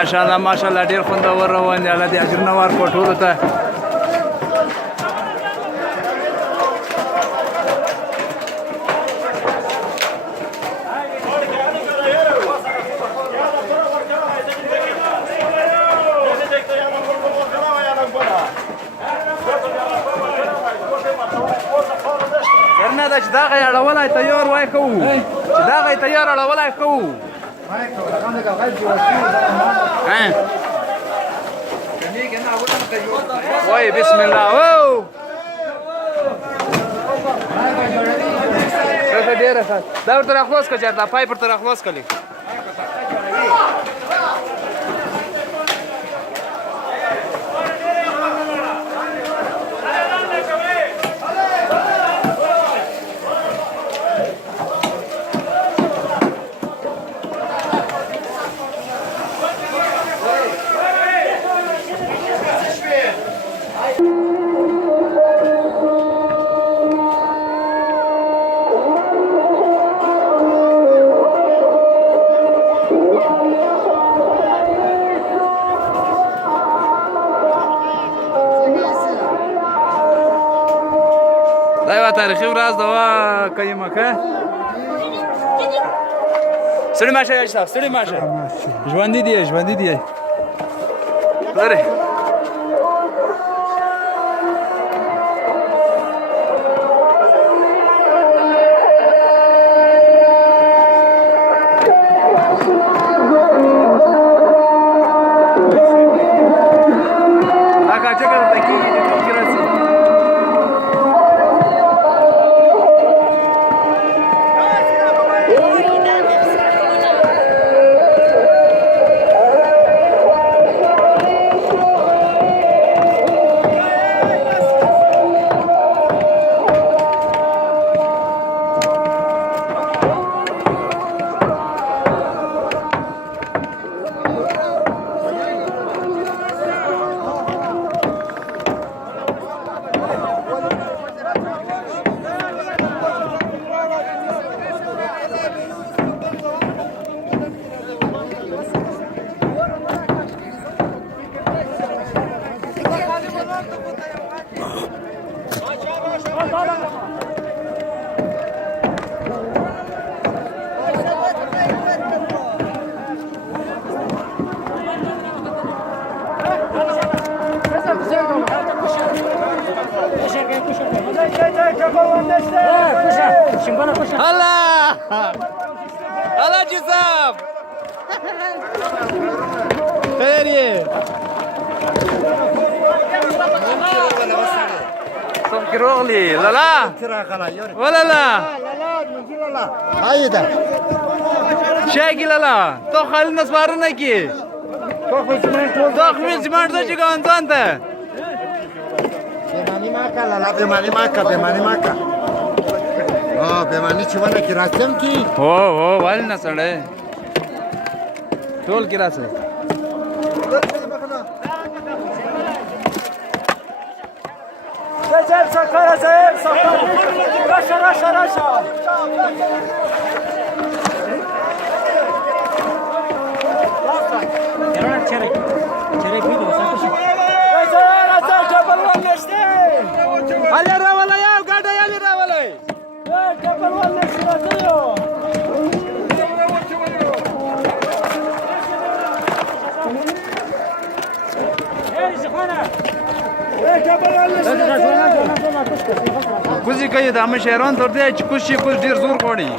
ماشاءالله ماشاءالله ډېر خوندور روان دي. الله دې اجرونه ورکړي ټولو ته. نه دا چې دغه یې اړولی تیار وای کوو چې دغه یې تیار اړولی کوو وای بسم الله او ډېره ښه دا ورته راخلاص کړه چېرته پایپ ورته راخلاص کړلې دا یوه تاریخي ورځ ده وا قیمه که ستړي مه شئ صاحب ستړي مه شئ ژوندي دي ژوندي دي لرې الله الله جزاب خير يا صفك رغلي لا لا ولا لا هايدا شاكي لا لا تو خالي نسوارنا كي تو خميس جمعت ده جيكا انتان ده بمانی ماکا لالا بمانی ماکا او بمانی چې ونه کې راځم کی هو وال نه سړی ټول کې راځي زل سکر زل سکر راشه علي راولا يا قاعدة يا علي راولا يا جبل ولا شراتيو يا زخانه يا جبل ولا شراتيو کوزي کوي د امشيران تر دې چې کوشي کوز ډیر زور کوي